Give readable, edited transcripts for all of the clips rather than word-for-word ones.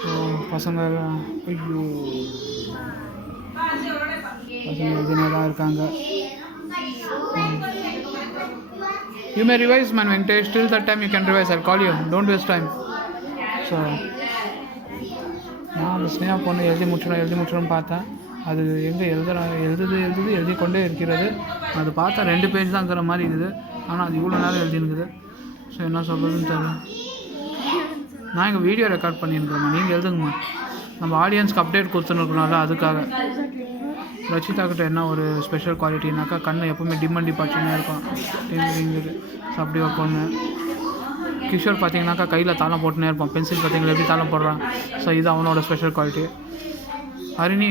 So பசங்க ஐயோ பசங்க எழுதினே தான் இருக்காங்க. You may revise, man, Venkatesh. Till that time you can revise. I'll call you. Don't waste time. So நான் அந்த ஸ்னேகா பொண்ணு எழுதி முடிச்சிடும் பார்த்தேன். அது எங்கே எழுதி கொண்டே இருக்கிறது. அது பார்த்தா 2 பேஜ் தான் இருக்கிற மாதிரி இருக்குது. ஆனால் அது இவ்வளோ நேரம் எழுதினுக்குது. ஸோ என்ன சொல்கிறதுன்னு தெரியல. நான் எங்கள் வீடியோ ரெக்கார்ட் பண்ணியிருக்கிறேம்மா, நீங்கள் எழுதுங்கம்மா. நம்ம ஆடியன்ஸ்க்கு அப்டேட் கொடுத்துருக்கனால அதுக்காக. ரச்சிதா கிட்ட என்ன ஒரு ஸ்பெஷல் குவாலிட்டினாக்கா கண்ணை எப்போவுமே டிம்மண்டி பார்த்துன்னே இருக்கும். ஸோ அப்படி ஒரு பொண்ணு. கிஷோர் பார்த்தீங்கன்னாக்கா கையில் தாளம் போட்டுனே இருப்பான். பென்சில் பார்த்தீங்களா எப்படி தாளம் போடுறான். ஸோ இது அவனோட ஸ்பெஷல் குவாலிட்டி. ஹரிணி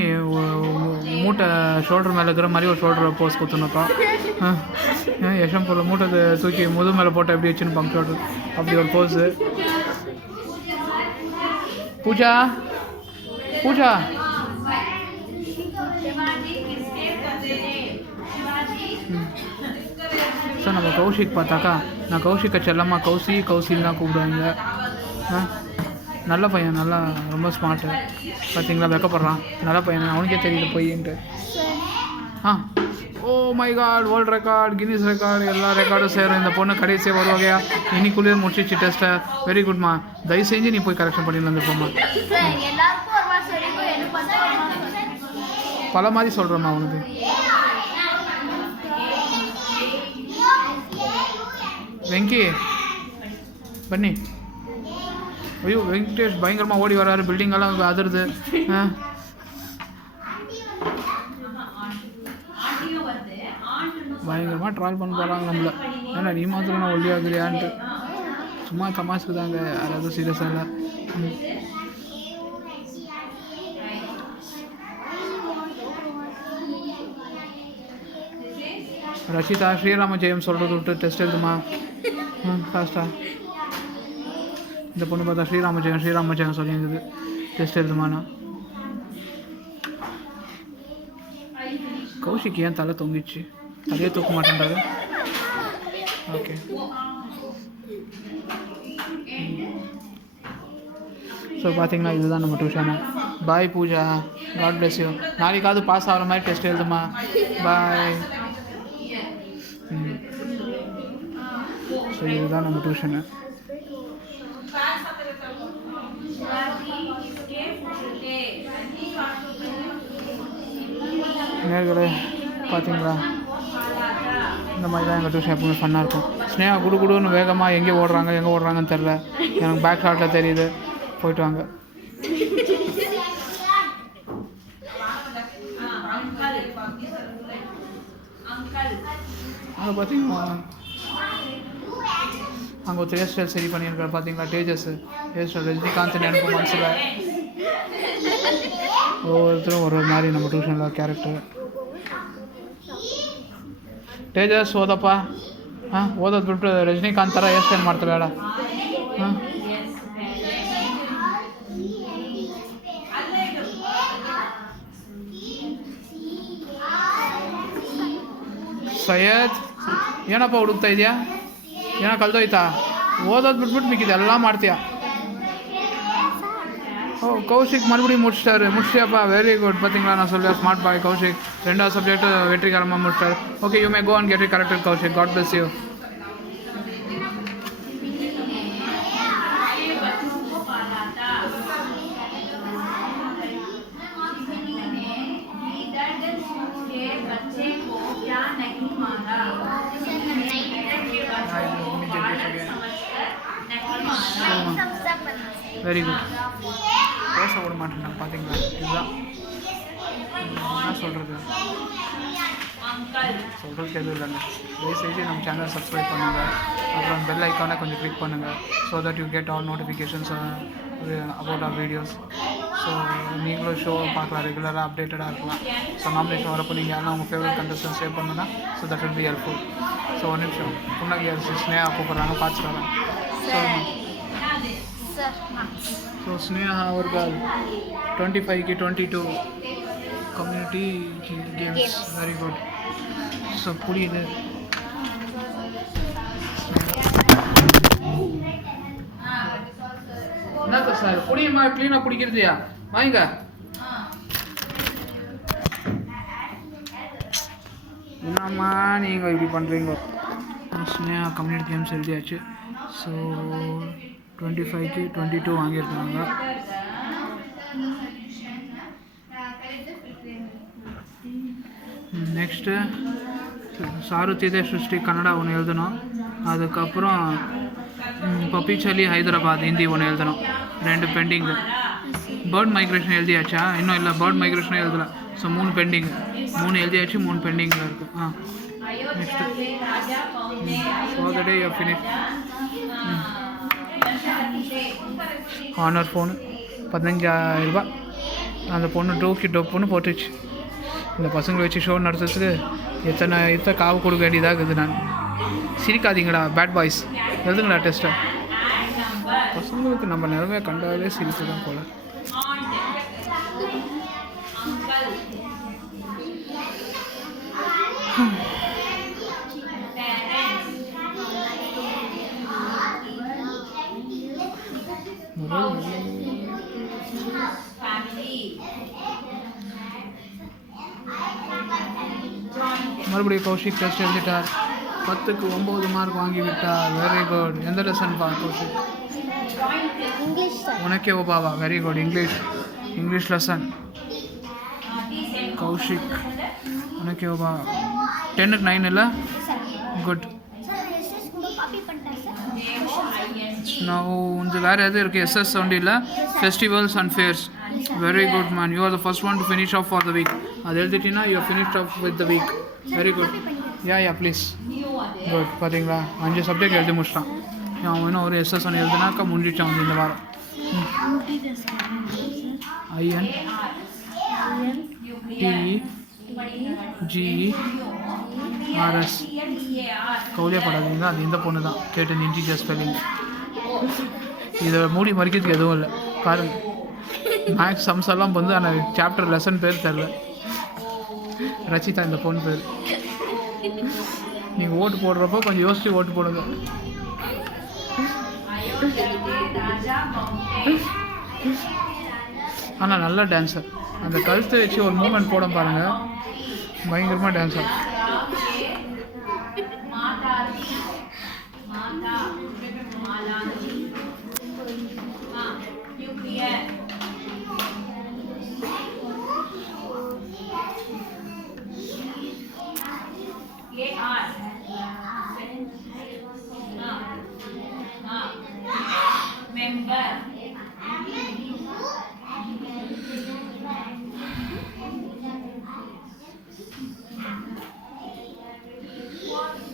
மூட்டை ஷோல்டர் மேலே இருக்கிற மாதிரி ஒரு ஷோல்டர் போஸ் கொடுத்துனுப்பான். யஷம் போல் மூட்டை தூக்கி முது மேலே போட்டு எப்படி வச்சுன்னு ஷோல்டர் அப்படி ஒரு போஸு. பூஜா சார் நம்ம கௌஷிக் பார்த்தாக்கா நான் கௌஷிக்கை செல்லம்மா கௌசின்னு தான் கூப்பிடுவாங்க. நல்ல பையன், நல்லா ரொம்ப ஸ்மார்ட்டு. பார்த்தீங்களா வெக்கப்படுறான். நல்ல பையன், அவனுக்கே தெரியல point. Oh my god, world record, Guinness record, எல்லா ரெக்கார்டும் சேரும். இந்த பொண்ணு கடைசியாக வருவாங்க. இன்னைக்குள்ளேயே முடிச்சிச்சு டெஸ்ட்டை. வெரி குட்மா. தயவு செஞ்சு நீ போய் கரெக்ஷன் பண்ணிட்டு வந்துருப்போம்மா. பல மாதிரி சொல்கிறேம்மா அவனுக்கு. வெங்கி பண்ணி ஐயோ வெங்கடேஷ் பயங்கரமாக ஓடி வராரு. பில்டிங்கெல்லாம் அதிருது. பயங்கரமாக ட்ரால் பண்ண போகிறாங்க நம்மளை. ஏன்னா நீ மாத்திரம் நான் ஒல்லியாகுறியான்ட்டு சும்மா தமாசுக்கு தாங்க, யாராவது சீரியஸாக இல்லை. ரஷிதா ஸ்ரீராம ஜெயம் சொல்கிறது விட்டு டெஸ்ட் எழுதுமா ஃபாஸ்ட்டாக. இந்த பொண்ணு பார்த்தா ஸ்ரீராம ஜெயம் சொல்லியிருக்குது. டெஸ்ட் எழுதுமாண்ணா. கௌஷிக் ஏன் தலை தொங்கிச்சு? அதே தூக்க மாட்டேன்றாரு. ஓகே ஸோ பார்த்தீங்கன்னா இதுதான் நம்ம tuition. Bye Pooja, god bless you. நாளைக்காவது பாஸ் ஆகிற மாதிரி டெஸ்ட் எழுதுமா. பாய். ஸோ இதுதான் நம்ம டியூஷனு. நேர்களே பார்த்தீங்களா, இந்த மாதிரி தான் எங்கள் டியூஷன் எப்பவுமே ஃபன்னாக இருக்கும். ஸ்னேகா குடுன்னு வேகமாக எங்கே ஓடுறாங்கன்னு தெரில. எனக்கு பேக் ஷாட்டில் தெரியுது. போயிட்டு வாங்க. அங்கே பார்த்தீங்களா அங்கே ஒரு ஹேர் ஸ்டைல் சரி பண்ணியிருக்காரு. பார்த்தீங்களா தேஜஸ் ஹேர் ஸ்டைல். ரஜினிகாந்த் எனக்கு மனசில் ஒவ்வொருத்தரும் ஒரு மாதிரி நம்ம டியூஷனில் கேரக்டர். ತೇಜಸ್ ಓದಪ್ಪ. ಓದೋದು ಬಿಟ್ಟು ರಜನಿಕಾಂತ್ ಥರ ಹೇರ್ ಸ್ಟೈಲ್ ಮಾಡ್ತಾ ಬೇಡ. ಸೈಯದ್ ಏನಪ್ಪ ಹುಡುಕ್ತಾ ಇದೆಯಾ? ಏನೋ ಕಲ್ದೋಯ್ತಾ? ಓದೋದು ಬಿಟ್ಬಿಟ್ಟು ಮಿಕ್ಕಿದೆಲ್ಲ ಮಾಡ್ತೀಯಾ? ஓ கௌஷிக் மறுபடியும் முடிச்சிட்டியாப்பா. Very good. பார்த்தீங்களா நான் சொல்லுவேன் ஸ்மார்ட் பாய் கௌஷிக். 2வது சப்ஜெக்ட் வெற்றிகரமாக முடிச்சிட்டாரு. Okay you may go and get it corrected Kaushik. God bless you. Very good. பேச விட மாட்டேன். பார்த்தீங்களா இதுதான் என்ன சொல்கிறது எதுவும் இல்லைங்க. தயவுசெய்து நம்ம சேனல் சப்ஸ்கிரைப் பண்ணுங்கள். அப்புறம் பெல் ஐக்கானை கொஞ்சம் கிளிக் பண்ணுங்கள். So that you get all notifications about our videos. So நீங்களும் ஷோ பார்க்கலாம், ரெகுலராக அப்டேட்டடாக இருக்கலாம். ஸோ நாமினேஷன் வரப்போ நீங்கள் யாரும் உங்கள் ஃபேவரட் கண்டஸ்டன்ட் சேவ் பண்ணுன்னா so that will be helpful. So ஒரு நிமிஷம் புன்னகை அரிசி ஸ்னேகா கூப்பிட்றாங்க, பார்த்துட்டு வரேன். ஸோ ஸ்னேகா அவர்கள் 25க்கு 22 community games. Very good. So புரியுது. என்னக்கா சார் புரியுமா க்ளீனாக பிடிக்கிறதுயா வாங்க. என்னம்மா நீங்கள் இப்படி பண்ணுறீங்க? ஸ்னேகா கம்யூனிட்டி கேம்ஸ் எழுதியாச்சு. ஸோ 25க்கு 22 வாங்கியிருக்காங்க. நெக்ஸ்ட்டு சாருத்தியதே சிருஷ்டி கன்னடா ஒன்று எழுதணும். அதுக்கப்புறம் பப்பிச்சலி ஹைதராபாத் ஹிந்தி ஒன்று எழுதணும். 2 பெண்டிங்கு. Bird migration எழுதியாச்சா? இன்னும் இல்லை, பேர்ட் மைக்ரேஷனும் எழுதலை. So 3 bending. 3 எழுதியாச்சு, 3 பெண்டிங்கில் இருக்குது. Next for the day you finish. Honor phone 15,000 ரூபா. அந்த பொண்ணு டோப்புன்னு போட்டுச்சு. இந்த பசங்களை வச்சு ஷோ நடத்துறதுக்கு எத்தனை காவு கொடுக்க வேண்டியதாக இருக்குது. நான் சிரிக்காதீங்களா பேட் பாய்ஸ், எழுதுங்களா டெஸ்ட்டை. பசங்களுக்கு நம்ம நிலமையை கண்டாலே சிரித்து தான் போல. மறுபடியும் கௌஷிக் டெஸ்ட் எழுதிட்டார். 10க்கு 9 மார்க் வாங்கிவிட்டார். Very good. எந்த லெசன் பா கௌஷிக்? உனக்கே ஓபாவா? Very good. English lesson Kaushik உனக்கே ஓபா. 10க்கு 9 இல்லை? குட். இந்த வேறு எது இருக்குது? எஸ்எஸ் ஒன்லி இல்லை, festivals and fairs. Very good man. You are the first one to finish off for the week. அது எழுதிட்டீங்கன்னா you finished off with the week. Very good. Yeah please. Good. பார்த்தீங்களா 5 subject எழுதி முடிச்சிட்டான். அவன் இன்னும் ஒரு SS ஒன்று எழுதினாக்கா முடிஞ்சிட்டான் வந்து இந்த வாரம். IN TEGERS. கவலையப்படாதீங்க, அது இந்த பொண்ணு தான் கேட்டு இன்டீஜர் ஸ்பெல்லிங். இதை மூடி மறிக்கிறதுக்கு எதுவும் இல்லை. பாருங்கள், மேக்ஸ் சம்ஸ் எல்லாம் வந்து ஆனால் சாப்டர் லெசன் பேர் தெரில. ரச்சிதா இந்த பொண்ணு பேர். நீங்கள் ஓட்டு போடுறப்போ கொஞ்சம் யோசிச்சு ஓட்டு போடுங்க. ஆனால் நல்ல டான்ஸர். அந்த கழுத்தை வச்சு ஒரு மூமெண்ட் போட பாருங்கள், பயங்கரமாக டான்ஸர்.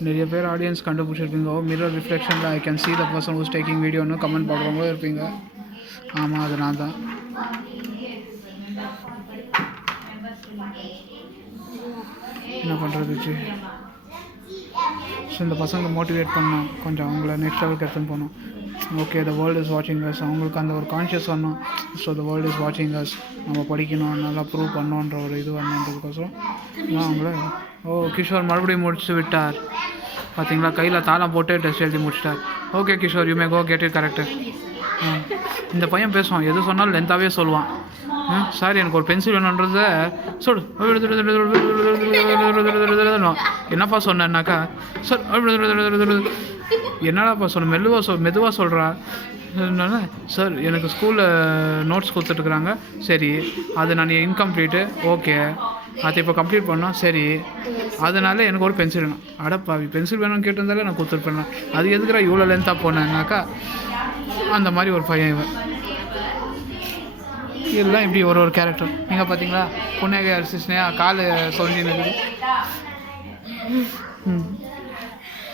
நிறைய பேர் ஆடியன்ஸ் கண்டுபிடிச்சிருப்பீங்க. மிரர் ரிஃப்ளெக்ஷனில் I can see the person who's taking வீடியோன்னு கமெண்ட் பண்ணுறவங்களும் இருப்பீங்க. ஆமாம், அது நான் தான். என்ன பண்ணுறது? ஸோ இந்த பசங்களை மோட்டிவேட் பண்ணோம், கொஞ்சம் அவங்கள நெக்ஸ்ட் லெவலுக்கு எடுத்துன்னு போகணும். ஓகே, த வேர்ல்டு இஸ் வாட்சிங் அஸ். அவங்களுக்கு அந்த ஒரு கான்ஷியஸ் வரணும். ஸோ த வேர்ல்டு இஸ் வாட்சிங் அஸ். நம்ம படிக்கணும், நல்லா ப்ரூவ் பண்ணோன்ற ஒரு இது வரணுன்றதுக்கோசரம் அவங்கள. கிஷோர் மறுபடியும் முடிச்சு விட்டார். பார்த்தீங்களா, கையில் தாளம் போட்டு டெஸ்ட் எழுதி முடிச்சிட்டார். Okay Kishore, you may go get it corrected. இந்த பையன் பேசுவான், எது சொன்னாலும் லென்த்தாகவே சொல்லுவான். சார் எனக்கு ஒரு பென்சில் வேணுன்றத சொல். என்னப்பா சொன்னேன்னாக்கா, சார் என்னடாப்பா சொன்ன, மெதுவாக சொல்கிறா. சார் எனக்கு ஸ்கூலில் நோட்ஸ் கொடுத்துட்ருக்குறாங்க. சரி, அது நான் இன்கம்ப்ளீட்டு. ஓகே, அதை இப்போ கம்ப்ளீட் பண்ணோம். சரி, அதனால எனக்கு ஒரு பென்சில் வேணும். அடப்பாவி, பென்சில் வேணும்னு கேட்டிருந்தாலே நான் கொடுத்துருப்பேன். அது எதுக்குறா இவ்வளோ லென்த்தாக போனேன்னாக்கா, அந்த மாதிரி ஒரு பையன் இவன். இதெல்லாம் இப்படி ஒரு கேரக்டர். நீங்கள் பார்த்தீங்களா, புன்னகை அரிசிஸ்னே கால் சொல்லின்னு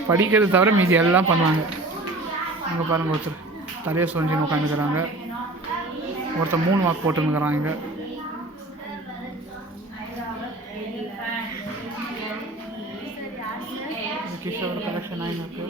படிக்கிறது தவிர மீதி எல்லாம் பண்ணுவாங்க. அங்கே பாருங்கள், ஒருத்தர் தலையை சொல்லின்னு உட்காந்துக்கிறாங்க. ஒருத்தர் 3 மார்க் போட்டுருந்துக்கிறாங்க. கிஷோர் கலெக்ஷன் ஆயிருக்கு.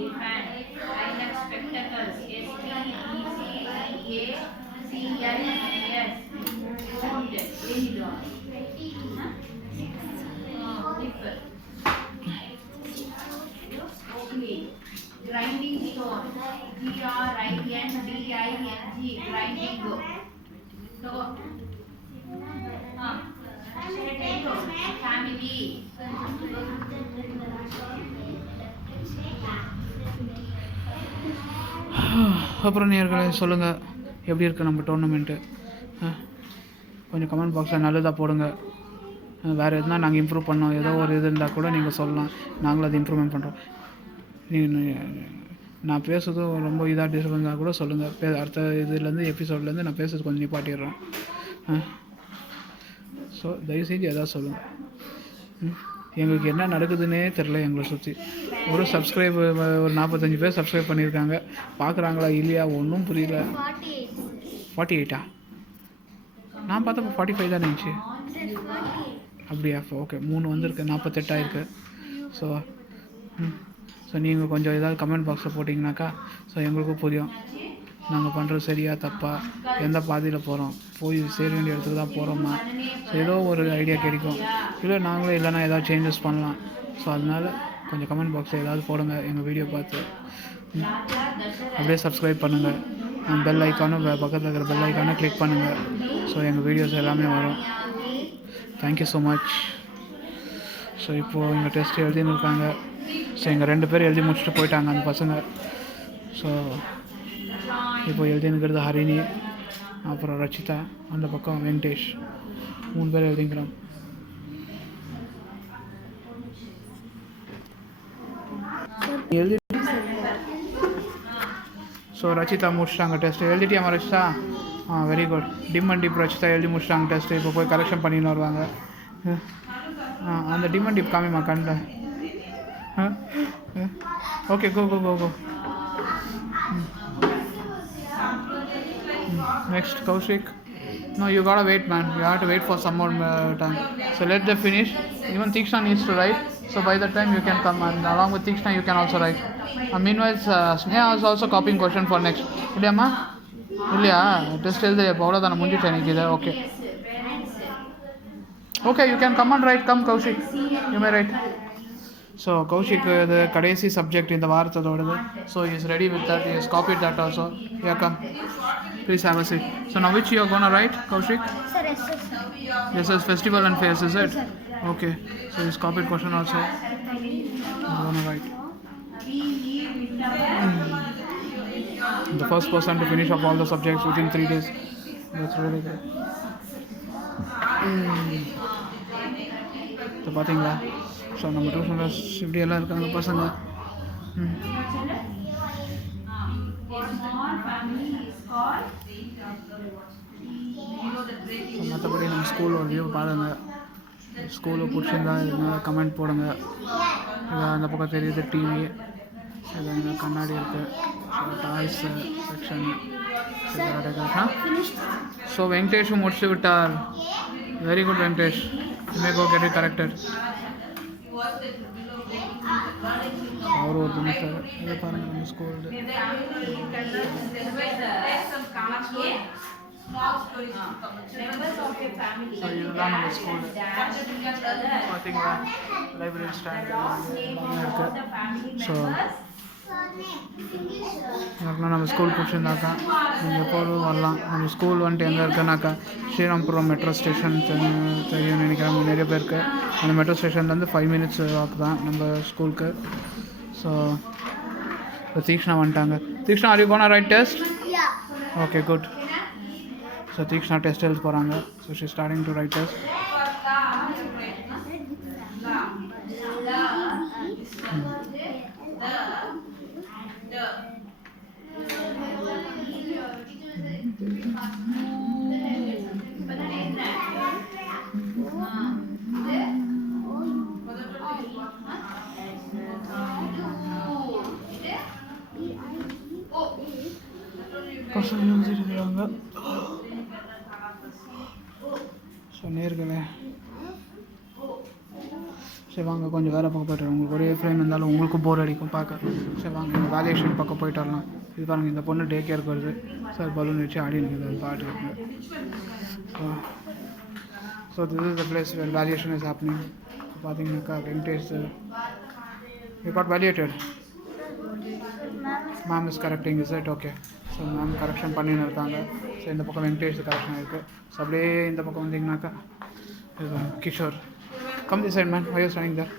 Grinding stone, GRINDING, grinding அப்புறம் நேயர்களே சொல்லுங்கள், எப்படி இருக்குது நம்ம டோர்னமெண்ட்டு? கொஞ்சம் கமெண்ட் பாக்ஸில் நல்லதாக போடுங்க. வேறு எதுனா நாங்கள் இம்ப்ரூவ் பண்ணோம், ஏதோ ஒரு இது இருந்தால் கூட நீங்கள் சொல்லலாம், நாங்களும் அதை இம்ப்ரூவ்மெண்ட் பண்ணுறோம். நான் பேசுறது ரொம்ப இதாக டிஸ்டர்பன்ஸாக கூட சொல்லுங்கள். அடுத்த இதுலேருந்து எபிசோட்லேருந்து நான் பேசுறது கொஞ்சம் நிப்பாட்டிடுறேன். ஸோ தயவுசெய்து எதாவது சொல்லுங்கள். எங்களுக்கு என்ன நடக்குதுன்னே தெரில. எங்களை சுற்றி ஒரு சப்ஸ்கிரைப் ஒரு 45 பேர் சப்ஸ்கிரைப் பண்ணியிருக்காங்க. பார்க்குறாங்களா இல்லையா ஒன்றும் புரியல. 48ஆ? நான் பார்த்தப்போ 45 தான் இருந்துச்சு. அப்படியா? ஓகே, 3 வந்திருக்கு, 48 ஆயிருக்கு. ஸோ நீங்கள் கொஞ்சம் ஏதாவது கமெண்ட் பாக்ஸில் போட்டிங்கனாக்கா ஸோ எங்களுக்கும் புரியும் நாங்கள் பண்ணுறது சரியா தப்பா, எந்த பாதையில் போகிறோம், போய் சேர வேண்டிய இடத்துக்கு தான் போகிறோமா, ஸோ ஏதோ ஒரு ஐடியா கிடைக்கும். இல்லை நாங்களே இல்லைனா ஏதாவது சேஞ்சஸ் பண்ணலாம். ஸோ அதனால் கொஞ்சம் கமெண்ட் பாக்ஸில் ஏதாவது போடுங்க எங்கள் வீடியோ பார்த்து. அப்படியே சப்ஸ்கிரைப் பண்ணுங்கள். பெல் ஐக்கானும் பக்கத்தில் இருக்கிற பெல் ஐக்கானும் கிளிக் பண்ணுங்கள். ஸோ எங்கள் வீடியோஸ் எல்லாமே வரும். Thank you so much. ஸோ இப்போது எங்கள் டெஸ்ட் எழுதின்னு இருக்காங்க. ஸோ எங்கள் 2 பேர் எழுதி முடிச்சுட்டு போயிட்டாங்க அந்த பசங்க. ஸோ இப்போ எழுதினுக்கிறது ஹரிணி, அப்புறம் ரச்சிதா, அந்த பக்கம் வெங்கடேஷ், 3 பேர் எழுதிக்கிறோம். எழுதி ஸோ ரச்சிதா முடிச்சிட்டாங்க டெஸ்ட்டு. எழுதிட்டியாமா ரச்சிதா? Very good. டிம் அண்ட் டிப் ரச்சிதா எழுதி முடிச்சிட்டாங்க டெஸ்ட்டு. இப்போ போய் கரெக்ஷன் பண்ணின்னு வருவாங்க. அந்த டிம் அண்ட் டிப் காமிமா கண்ணில். Okay, go go go go. Next, Kaushik. No, you gotta wait, man. You have to wait for some more time. So let them finish. Even Tikshna needs to write. So by the time you can come, and along with Tikshna you can also write. Meanwhile, Sneha is also copying question for next. Illiyamma? Illiya? Test எழுதி அவ்வளோதான முடிஞ்சிச்சு எனக்கு இது. Okay. Okay, you can come and write. Come, Kaushik. You may write. So Kaushik இது கடைசி subject இந்த வாரத்தோடது. So is ready with that. Is copied that also. Yeah come. Please have a seat. So now which you are gonna write, Kaushik? Sir, SS. Yes, as festival and fairs, is it? Yes, okay. So this copied question also I'm gonna write. The first person to finish up all the subjects within 3 days. That's really good. So பார்த்தீங்களா? So நம்ம டியூஷனில் இப்படி எல்லாம் இருக்காங்க பசங்க. மற்றபடி நம்ம school ஒரு view பாருங்க. ஸ்கூலில் பிடிச்சிருந்தா இதனால் கமெண்ட் போடுங்க. இதை அந்த பக்கம் தெரியுது டிவி, இது அங்கே கண்ணாடி இருக்குது, டாய்ஸ் செக்ஷன். ஸோ வெங்கடேஷும் முடிச்சு விட்டார். Very good Venkatesh. May go get it corrected. அவர் ஒரு நிமிஷம் இதை பாருங்கள் நம்ம ஸ்கூல். ஸோ இதுதான் நம்ம ஸ்கூல் பார்த்தீங்களா. லைப்ரரி ஸ்டாண்ட் எல்லாமே இருக்குது. ஸோ யாருக்குன்னா நம்ம ஸ்கூல் பிடிச்சிருந்தாக்கா நீங்கள் எப்போதும் வரலாம். நம்ம ஸ்கூல் வந்துட்டு எங்கே இருக்குன்னாக்கா ஸ்ரீராம்புரம் மெட்ரோ ஸ்டேஷன் தெரியும் நினைக்கிறேன் நிறைய பேருக்கு. அந்த மெட்ரோ ஸ்டேஷன்லேருந்து 5 minutes வாக் தான் நம்ம ஸ்கூலுக்கு. ஸோ இப்போ தீக்ஷ்ணா வந்துட்டாங்க. Theekshana, are you gonna write test? Okay, good. So Theekshana test எழுத போகிறாங்க. So she starting to write test. பசங்க எழுதிருக்கிறாங்க. ஸோ நேர்களே, சரி வாங்க கொஞ்சம் வேலை பக்கம் போய்ட்டு வரலாம். உங்களுக்கு ஒரே ஃப்ரேம் இருந்தாலும் உங்களுக்கும் போர் அடிக்கும் பார்க்க. சரி வாங்க இந்த வேல்யூஷன் பக்கம் போய்ட்டு வரலாம். இது பாருங்கள், இந்த பொண்ணு டே கேருக்கு வருது. சார் பலூன் வச்சு ஆடி இருக்குது, அது பாட்டு இருக்குது. So this is the place where valuation is happening. பார்த்தீங்கன்னாக்கா Venkatesh you got valuated. Ma'am is correcting, is it? Okay. So ma'am correction பண்ணின்னு இருக்காங்க. ஸோ இந்த பக்கம் வெங்கடேஷ் கரெக்ஷன் இருக்குது. ஸோ அப்படியே இந்த பக்கம் வந்தீங்கன்னாக்கா இது Kishore. Come the side man, why you standing there?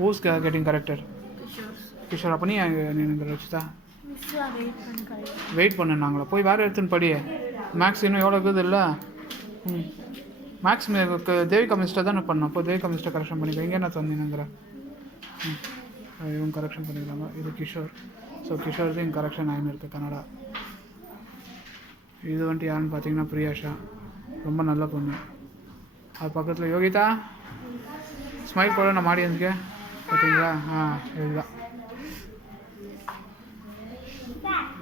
Who's getting corrected? Kishore. அப்போ நீ ரச்சிதா வெயிட் பண்ணுனாங்களா? போய் வேறு எடுத்துன்னு படி. மேக்ஸ் இன்னும் எவ்வளோ இருக்குது இல்லை? மேக்ஸ் தேவிகா மிஸ்டர் தானே பண்ணோம். அப்போ தேவிகா மிஸ்டர் கரெக்ஷன் பண்ணிக்க. இங்கே என்ன தந்தீங்கிற இவங்க கரெக்ஷன் பண்ணிக்கிறாங்க. இது கிஷோர். ஸோ கிஷோருக்கு இங்கே கரெக்ஷன் ஆகின்னு இருக்குது கன்னடா. இது வந்துட்டு யாருன்னு பார்த்தீங்கன்னா பிரியாஷா, ரொம்ப நல்ல பொண்ணு. அது பக்கத்தில் யோகிதா ஸ்மைல் போட நம்ம ஆடியன்ஸ்க்கு பார்த்தீங்களா? இதுதான்.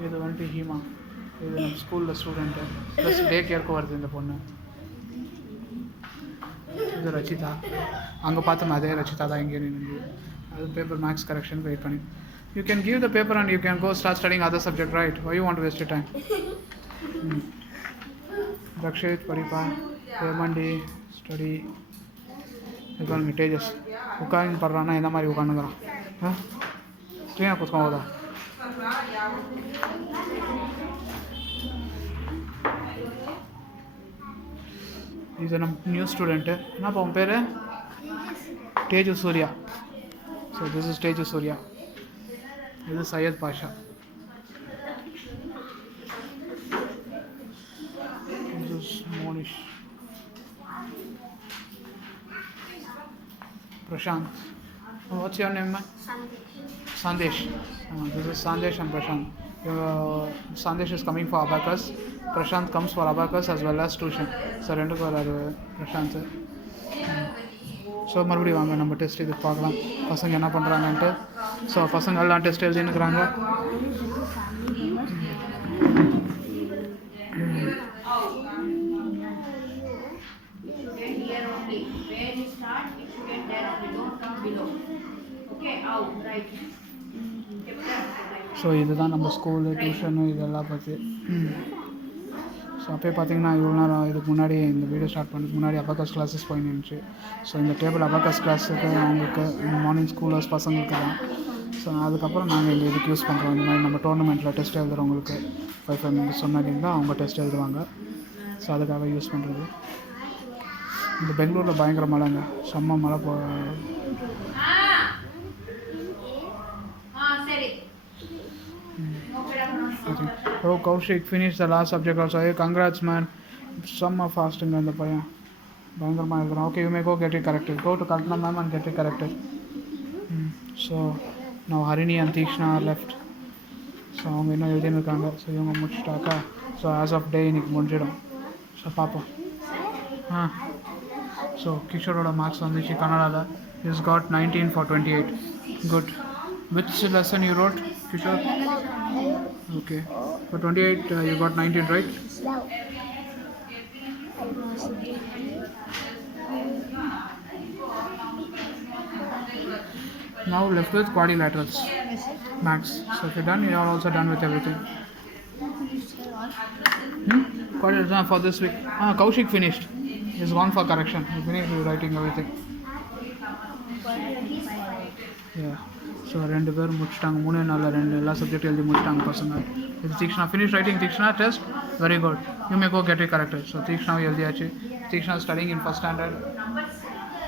இது வந்துட்டு ஹீமா, இது நம்ம ஸ்கூலில் ஸ்டூடெண்ட்டு ப்ளஸ் டே கேருக்கு வருது இந்த பொண்ணு. இது ரச்சிதா, அங்கே பார்த்தோம் அதே ரச்சிதா தான் இங்கே நின்று. அது பேப்பர் மேக்ஸ் கரெக்ஷன் வெயிட் பண்ணி. You can give the paper and you can go start studying other subject, right? Why you want to waste your time? Rakshith படிப்பா, ஹேமண்டி ஸ்டடி. உட்காந்துங்க டேஜஸ் உட்காந்து படுறான்னா எந்த மாதிரி உட்காந்துங்கிறான்? க்ளீனாக கொடுத்துக்கோங்க. இது நம்ம நியூ ஸ்டூடெண்ட்டு. என்னப்பா உன் பேர்? Teju Surya. So this is Teju Surya. இது Syed Basha. This is Monish. Prashant. What's your name, man? Sandesh. This is Sandesh and Prashant. Sandesh is coming for abacus. Prashant comes for abacus as well as tuition. So ரெண்டுக்கு வராது Prashanth. So மறுபடியும் வாங்க நம்ம test இது பார்க்கலாம் பசங்க என்ன பண்ணுறாங்கன்ட்டு. ஸோ பசங்க எல்லாம் டெஸ்ட் எழுதினுக்கிறாங்க. ஸோ இதுதான் நம்ம ஸ்கூலு டியூஷனு இதெல்லாம் பற்றி. ஸோ அப்போயே பார்த்தீங்கன்னா இவ்வளோ நேரம் இதுக்கு முன்னாடி இந்த வீடியோ ஸ்டார்ட் பண்ணுறதுக்கு முன்னாடி அபாக்கஸ் கிளாஸஸ் போயின்னு இருந்துச்சு. ஸோ இந்த டேபிள் அபாக்கஸ் கிளாஸுக்கு அவங்களுக்கு மார்னிங் ஸ்கூலர்ஸ் பசங்களுக்கு தான். ஸோ அதுக்கப்புறம் நாங்கள் இங்கே இதுக்கு யூஸ் பண்ணுறோம். இந்த மாதிரி நம்ம டோர்னமெண்ட்டில் டெஸ்ட் எழுதுகிறவங்களுக்கு 5 மினிட்ஸ் சொன்னாங்கன்னா அவங்க டெஸ்ட் எழுதுவாங்க. ஸோ அதுக்காக யூஸ் பண்ணுறது. இந்த பெங்களூரில் பயங்கர மழைங்க, செம்ம மழை. Oh, Kaushik finished the last subject also. Hey, congrats, man. Some are fasting on the paya. பயங்கரமாக இருக்கிறோம். Okay, you may go get it corrected. Go to Kalpana ma'am and get it corrected. So, now Harini and Tikshna are left. So அவங்க இன்னும் எழுதின்னு இருக்காங்க. So இவங்க முடிச்சுட்டாக்கா so as of day இன்னைக்கு முடிஞ்சிடும். ஸோ பார்ப்போம். ஸோ கிஷோரோட மார்க்ஸ் வந்துச்சு கன்னடாவில். Is got 19 for 28. Good. Which lesson you wrote, Kishore? Okay. For 28, you got 19, right? Now left with quadrilaterals. Max. So if you're done, you are also done with everything. Quadrilaterals for this week. Kaushik finished. He's gone for correction. He finished writing everything. Yeah. So 2 பேர் முடிச்சிட்டாங்க. 3 நாளில் 2 எல்லா subject எழுதி முடிச்சிட்டாங்க பசங்க. இது Tikshna finish writing. Tikshna test very good. You may go get it corrected. So தீக்ஷனாவும் எழுதியாச்சு. Tikshna studying in first standard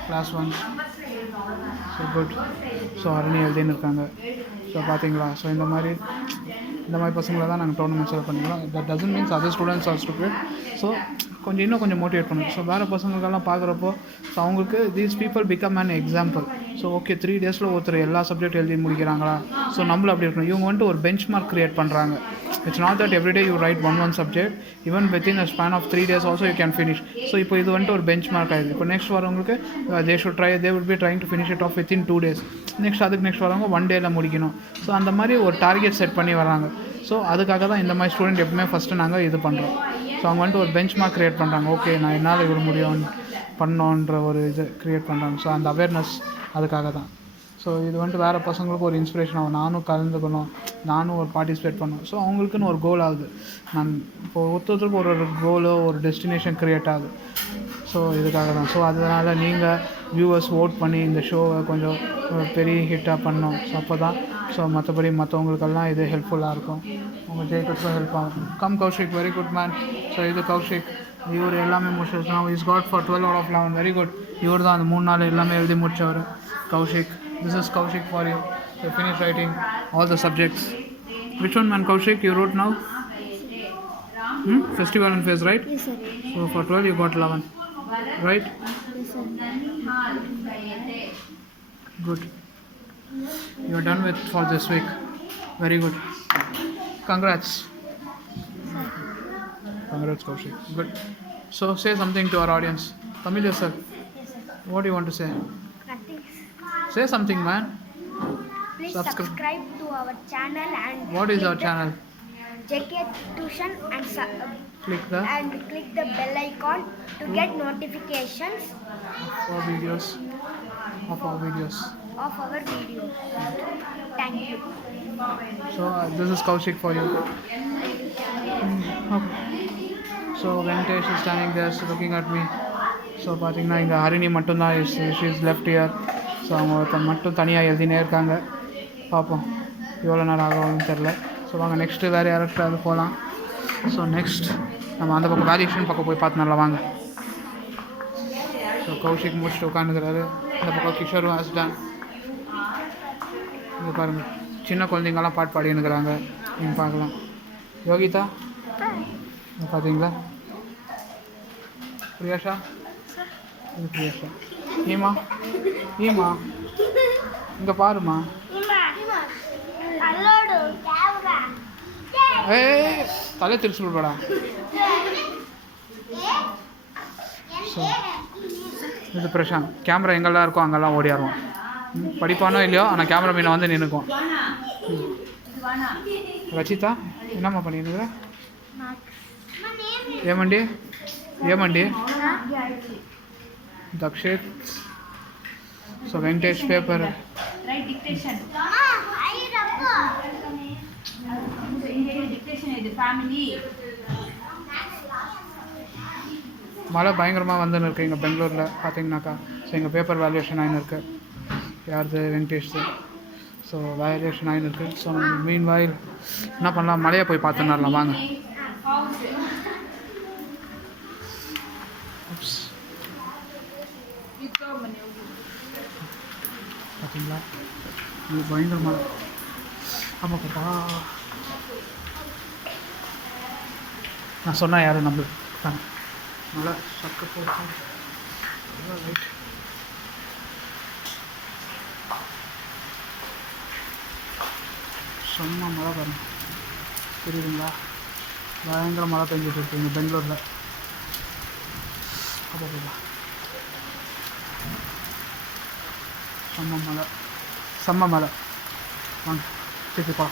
class 1. So good. So Harani எழுதின்னு இருக்காங்க. ஸோ பார்த்தீங்களா? ஸோ இந்த மாதிரி பசங்களை தான் நாங்கள் டோர்னமெண்ட்ஸில் பண்ணிக்கலாம். That doesn't means other students are student. So இன்னும் கொஞ்சம் மோட்டிவேட் பண்ணுவோம். ஸோ வேறு பசங்களுக்கெல்லாம் பார்க்குறப்போ ஸோ அவங்களுக்கு these people become an example. So okay 3 days ஒருத்தர் எல்லா சப்ஜெக்ட் எழுதி முடிக்கிறாங்களா? ஸோ நம்மளும் அப்படி இருக்கணும். இவங்க வந்துட்டு ஒரு பெஞ்ச் மார்க் க்ரியேட் பண்ணுறாங்க. It's not that every day you write one subject. Even within a span of 3 days also you can finish. So இப்போ இது வந்துட்டு ஒரு பெஞ்ச் மார்க் ஆகிடுது. இப்போ நெக்ஸ்ட் வரவங்களுக்கு they would be trying to finish it of within 2 days. Next வரவங்க 1 day முடிக்கணும். So அந்த மாதிரி ஒரு டார்கெட் செட் பண்ணி வராங்க. ஸோ அதுக்காக தான் இந்த மாதிரி ஸ்டூடெண்ட் எப்பவுமே ஃபஸ்ட்டு நாங்கள் இது பண்ணுறோம். ஸோ அவங்க வந்துட்டு ஒரு பெஞ்ச் மார்க் க்ரியேட் பண்ணுறாங்க. ஓகே நான் என்னால் இவ்வளோ முடியும் பண்ணோன்ற ஒரு இது க்ரியேட் பண்ணுறாங்க. ஸோ அந்த அவேர்னஸ் அதுக்காக தான். ஸோ இது வந்துட்டு வேறு பசங்களுக்கு ஒரு இன்ஸ்பிரேஷன் ஆகும். நானும் கலந்துக்கணும், நானும் ஒரு பார்ட்டிசிபேட் பண்ணணும். ஸோ அவங்களுக்குன்னு ஒரு கோல் ஆகுது. நான் இப்போ ஒருத்தருக்கு ஒரு கோலோ ஒரு டெஸ்டினேஷன் க்ரியேட் ஆகுது. ஸோ இதுக்காக தான். ஸோ அதனால் நீங்கள் வியூவர்ஸ் ஓட் பண்ணி இந்த ஷோவை கொஞ்சம் பெரிய ஹிட்டாக பண்ணோம். ஸோ அப்போ தான் ஸோ மற்றபடி மற்றவங்களுக்கெல்லாம் இது ஹெல்ப்ஃபுல்லாக இருக்கும், உங்கள் ஜெயிக்கிறதுக்கும் ஹெல்ப் ஆகும். Come Kaushik, very good man. So இது கௌஷிக், இவர் எல்லாமே முடிச்சிருச்சுனா is got for 12 out of 11, very good. இவர் தான் அந்த 3 நாள் எல்லாமே எழுதி முடிச்சவர் Kaushik. This is Kaushik for you. So finish writing all the subjects. Which one man Kaushik you wrote now? Festival and phase, right? Yes, sir. So for 12 you got 11, right? Yes, sir. Good. You are done with for this week. Very good. Congrats. Congrats, Kaushik. Good. So say something to our audience. Tamil sir, Yes, sir. what do you want to say? Nothing. Say something, man. Please Subscribe. subscribe to our channel and What is click our channel? JK Tuition and Click the click the bell icon to get notifications for videos of our videos. of our video. Thank you. So this is Kaushik for you. Okay. So Venkatesh is standing there looking at me. So பார்த்தீங்கன்னா இங்கே ஹரிணி மட்டும்தான் is left year. So அவங்க மட்டும் தனியாக எழுதினே இருக்காங்க. பார்ப்போம் எவ்வளோ நேரம் ஆகும்னு தெரில. ஸோ வாங்க நெக்ஸ்ட்டு வேறு யாராவது போகலாம். ஸோ நெக்ஸ்ட் நம்ம அந்த பக்கம் வேல்யூஷன் பக்கம் போய் பார்த்து வாங்க. ஸோ கௌஷிக் முடிச்சுட்டு உட்காந்துக்கிறாரு. இந்த பக்கம் கிஷோரும் ஹஸ்டான். இங்கே பாருங்கள் சின்ன குழந்தைங்கள்லாம் பாட்டு பாடினுக்கிறாங்க, நீங்கள் பார்க்கலாம். யோகிதா பார்த்தீங்களா? பிரியாஷா, இது பிரியாஷா. ஈமா ஈமா இங்கே பாருமா. தலை திருச்சி விடுவாடா. ஸோ இது பிரசாந்த். கேமரா எங்கெல்லாம் இருக்கோ அங்கெல்லாம் ஓடியாருவோம். படிப்பானோ இல்லையோ ஆனால் கேமரா மீனை வந்து நின்றுக்கும். ரச்சிதா என்னம்மா பண்ணிருக்கிற? ఏమండి ఏమండి దక్షిత్. సో వెంకటేష్ పేపర్ மழை பயங்கரமாக வந்துன்னு இருக்குது இங்கே பெங்களூரில் பார்த்தீங்கன்னாக்கா. ஸோ எங்கள் பேப்பர் வேல்யூஷன் ஆகின்னு இருக்குது. யாருது? வெங்கடேஷ்து. ஸோ வேல்யூஷன் ஆகின்னு இருக்குது. ஸோ மீன் வாயில் என்ன பண்ணலாம், மழையை போய் பார்த்துன்னு வாங்க. பார்த்தீங்களா இது பயங்கரமாக. ஆமாம் பாப்பா, நான் சொன்னால் யாரும் நம்மளுக்கு நல்லா சக்க போட்டு ரைட். செம்ம மழை பாருங்க, தெரியுதுங்களா? பயங்கர மழை பெஞ்சிட்டு இருக்கு இங்கே பெங்களூரில். அப்போ செம்ம மழை வாங்க திருப்பா.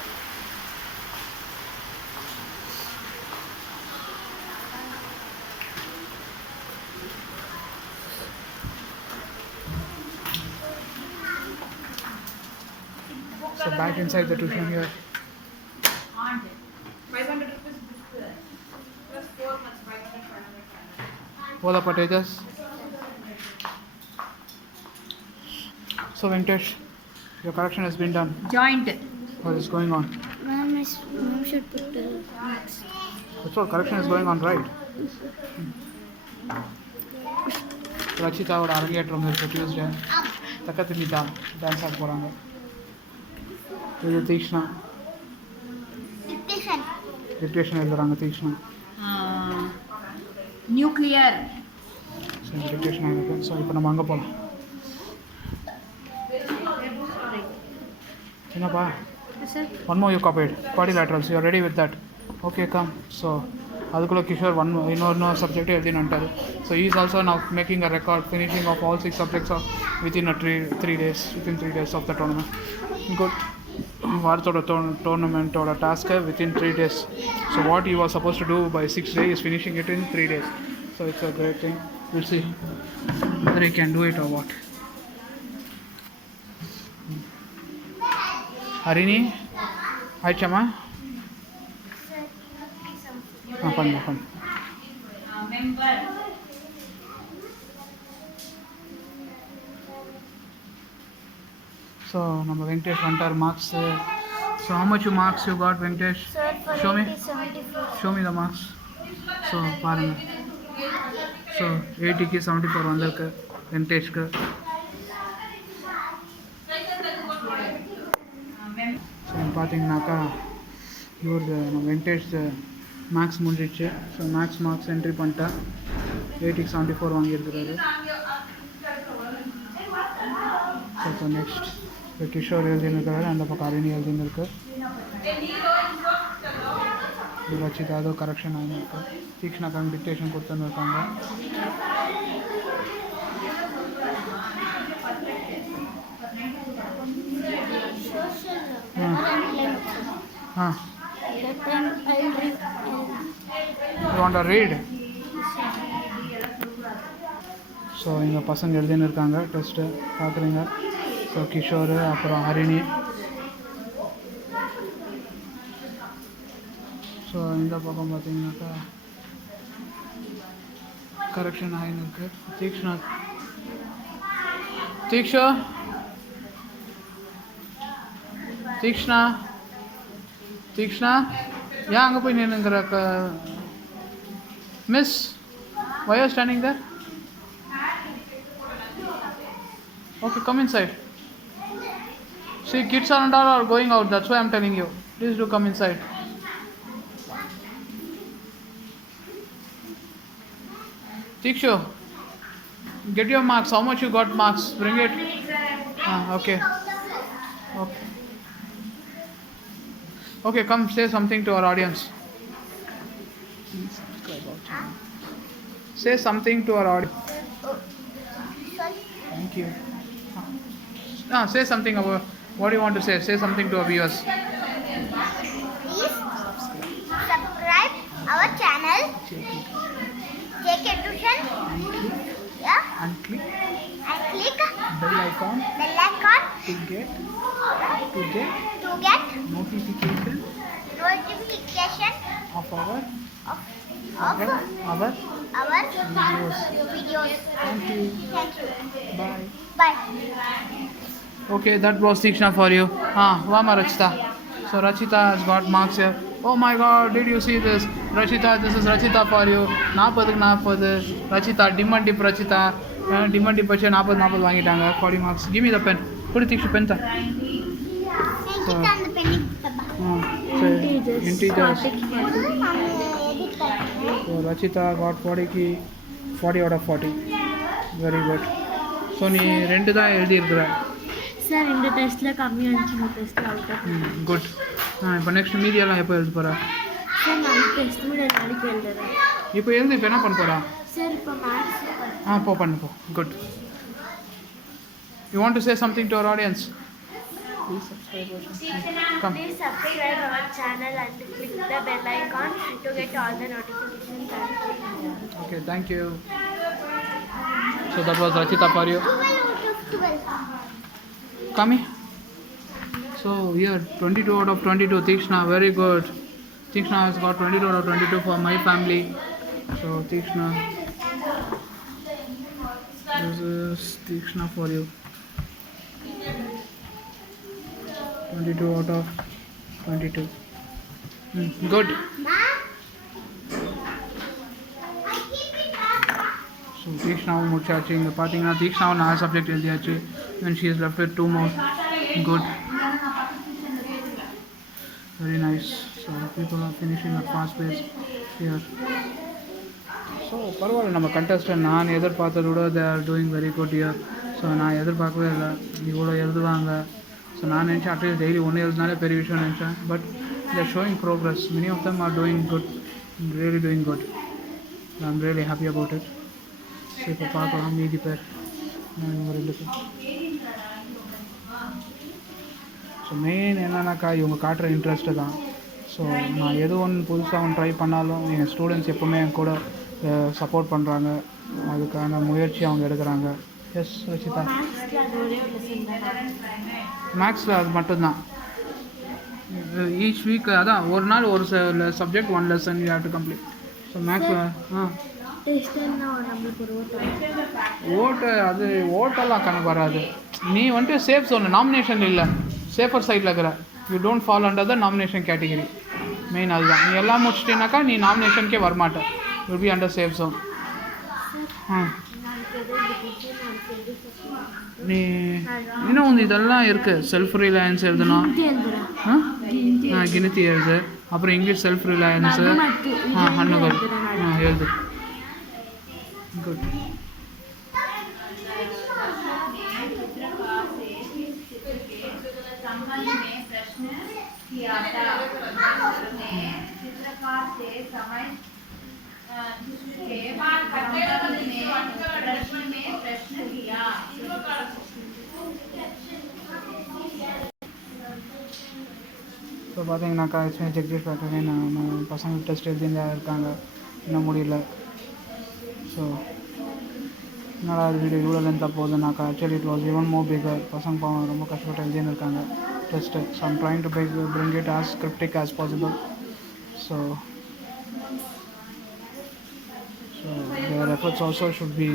So back inside the tuition here. 500 rupees plus 4 months 500. All the potatoes. So Venkatesh, your correction has been done. Joint. What is going on? Ma'am should put next. That's all. Correction is going on, right? ரச்சிதாவோட அரங்கேற்றம் இருக்குது Tuesday. தக்கத்து மீதா dance ஆட போகிறாங்க. இது தீக்ஷ்ணா dictation எழுதுறாங்க. தீக்ஷ்ணா Nuclear. So dictation ஆகிருக்கு. So இப்போ நம்ம அங்கே போகலாம். என்னப்பா? One more you copied. Quadrilaterals. You are ready with that? Okay, come. So அதுக்குள்ளே கிஷோர் இன்னொரு சப்ஜெக்ட் எழுதின்னு வந்துட்டார். So he is also now making a record, finishing of all 6 subjects of within 3 days of the tournament. Good. வாரத்தோட டோர்னமெண்ட்டோட டாஸ்க்கை within 3 days. So what he was supposed to do by 6 days is finishing it in 3 days. So it's a great thing. We'll see whether he can do it or what. Harini ஆயிடுச்சாம்மா? பண்ணு. Member. So நம்ம வெங்கடேஷ் வந்துட்டார் marks. So how much marks you got Venkatesh? Sir, for Show me. 74. Show me the marks. So பாருங்கள். So 80க்கு 74 வந்திருக்கு வெங்கடேஷ்க்கு. So பார்த்தீங்கன்னாக்கா இவருக்கு நம்ம வெங்கடேஷ் மேக்ஸ் முடிஞ்சிச்சு. ஸோ மேக்ஸ் மார்க்ஸ் என்ட்ரி பண்ணிட்டேன். 80க்கு 74 வாங்கியிருக்கிறாரு. ஸோ இப்போ நெக்ஸ்ட் இப்போ கிஷோர் எழுதின்னு இருக்கிறாரு. அந்த பக்கம் அரிணி எழுதின்னு இருக்கு. ரச்சிதா அதோ கரெக்ஷன் ஆகிருக்கு. தீக்ஷ்ணாக்காங்க டிக்டேஷன் கொடுத்துன்னு இருக்காங்க. Ah. That time I'll read. You want to read? So இங்கே பசங்க எழுதின்னு இருக்காங்க டெஸ்ட்டு பார்க்குறீங்க. ஸோ கிஷோர் அப்புறம் ஹரிணி. ஸோ இந்த பக்கம் பார்த்தீங்கன்னாக்கா கரெக்ஷன் ஆகின்னு இருக்கு. தீக்ஷ்ணா தீக்ஷா தீக்ஷ்ணா தீக்ஷ்ணா ஏன் அங்கே போய் நின்னுங்கிற? Miss why are you standing there? Okay, come inside. See, kids and all are going out. That's why I'm telling you. Please do come inside. Tikshu, get your marks. How much you got marks? Bring it. Okay. Okay. Okay, come say something to our audience. Say something to our audience. Thank you. Say something about what do you want to say. Say something to our viewers. Please subscribe our channel. JK Tuition. Yeah. And click And click bell icon bell icon to get notification of our videos. Thank you. Thank you. Bye. Bye. Okay, that was Tikshna for you. Vama Rachita. So Rachita has got marks here. Oh my God, did you see this? Rachita, this is Rachita for you. 40 Rachita, dim and dip Rachita. Dim and dip 40 வாங்கிட்டாங்க. 40 marks. Give me the pen. Put Tikshu pen. So integers. So Rachita got 40 out of 40. Very good. So நீ ரெண்டு தான் எழுதியிருக்கிற. Sir இந்த டெஸ்ட்டில் கம்மியாக இருந்துச்சு, இந்த டெஸ்ட்டில் அவுட் ஆஃப். குட். இப்போ நெக்ஸ்ட் மீதியெல்லாம் எப்போ எழுத போகிறா? சார் நான் டெஸ்ட் கூட நாளைக்கு எழுதுறேன். இப்போ எழுது. இப்போ என்ன பண்ண போகிறா? சார் இப்போ மேக்ஸ். பண்ணு. Good. You want to say something to our audience? Please subscribe our channel and click the bell icon to get all the notifications. Okay, thank you. So that was Rachita for you. 12. Come here. So here 22 out of 22. Tikshna, very good. Tikshna has got 22 out of 22 for my family. So Tikshna, this is Tikshna for you. 22 out of 22. Good. So Tikshna முடிச்சாச்சு. இங்கே பார்த்தீங்கன்னா தீக்ஷனாவை 4 subject எழுதியாச்சு. and she is left with 2 more. Good. Very nice. So people are finishing at fast pace here. So பரவாயில்ல, நம்ம contestant நான் எதிர்பார்த்தத விட they are doing very good year. So நான் எதிர்பார்க்கவே இல்லை இவ்வளோ எழுதுவாங்க. ஸோ நான் நினச்சேன் அட்லீஸ்ட் டெய்லி ஒன்று எழுதினாலே பெரிய விஷயம் நினச்சேன். But they're showing progress. Many of them are doing good, really doing good. I am really happy about it. So இப்போ பார்க்கலாம் மீதி பேர் இவங்க 2 பேர். ஸோ மெயின் என்னன்னாக்கா இவங்க காட்டுற இன்ட்ரெஸ்ட்டு தான். ஸோ நான் எது ஒன்று புதுசாக ஒன்று ட்ரை பண்ணாலும் எங்கள் ஸ்டூடெண்ட்ஸ் எப்போவுமே என் கூட சப்போர்ட் பண்ணுறாங்க. அதுக்கான முயற்சி அவங்க எடுக்கிறாங்க. எஸ் ரச்சிதா. மேக்ஸில் அது மட்டும்தான். ஈச் வீக் அதான் ஒரு நாள் ஒரு subject 1 lesson you have to complete. So மேக்ஸில் ஓட்டு அது ஓட்டெல்லாம் கணக்கு வராது. நீ வந்துட்டு சேஃப் ஜோன் நாமினேஷன் இல்லை, சேஃபர் சைடில் இருக்கிற. You don't fall under the nomination category. Main அதுதான். நீ எல்லாம் முடிச்சிட்டேனாக்கா நீ நாமினேஷனுக்கே வரமாட்டேன். Will be under safe zone. நீ இன்னும் வந்து இதெல்லாம் இருக்குது. செல்ஃப் ரிலையன்ஸ் எழுதுனா கிணித்தி எழுது. அப்புறம் இங்கிலீஷ் செல்ஃப் ரிலையன்ஸு ஹன்னுகள் எழுது. குட். चित्रकार से समय प्रश्न किया. ஸோ பார்த்தீங்கன்னாக்கா எஸ்மே ஜெகதீஷ் பார்க்கவே நம்ம பசங்க டெஸ்ட் எழுதிட்டு இருக்காங்க, இன்னும் முடியல. ஸோ என்னடா வீடியோ இவ்வளோ லென்த்தாக போகுதுனாக்கா actually it was even more bigger. பசங்க பாவம் ரொம்ப கஷ்டப்பட்டு எழுதின்னு இருக்காங்க test. So I'm trying to bring it as cryptic as possible. So their efforts also should be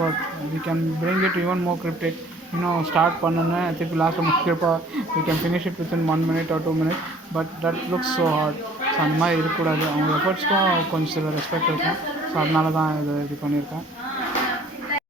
worked. We can bring it even more cryptic. Start பண்ணனும். I think last we can finish it within 1 minute or 2 minutes. But that looks so hard. So அந்த மாதிரி இருக்கக்கூடாது. அவங்க எஃபர்ட்ஸ்க்கும் கொஞ்சம் சில respect இருக்கும். So அதனால தான் இது பண்ணியிருக்கேன்.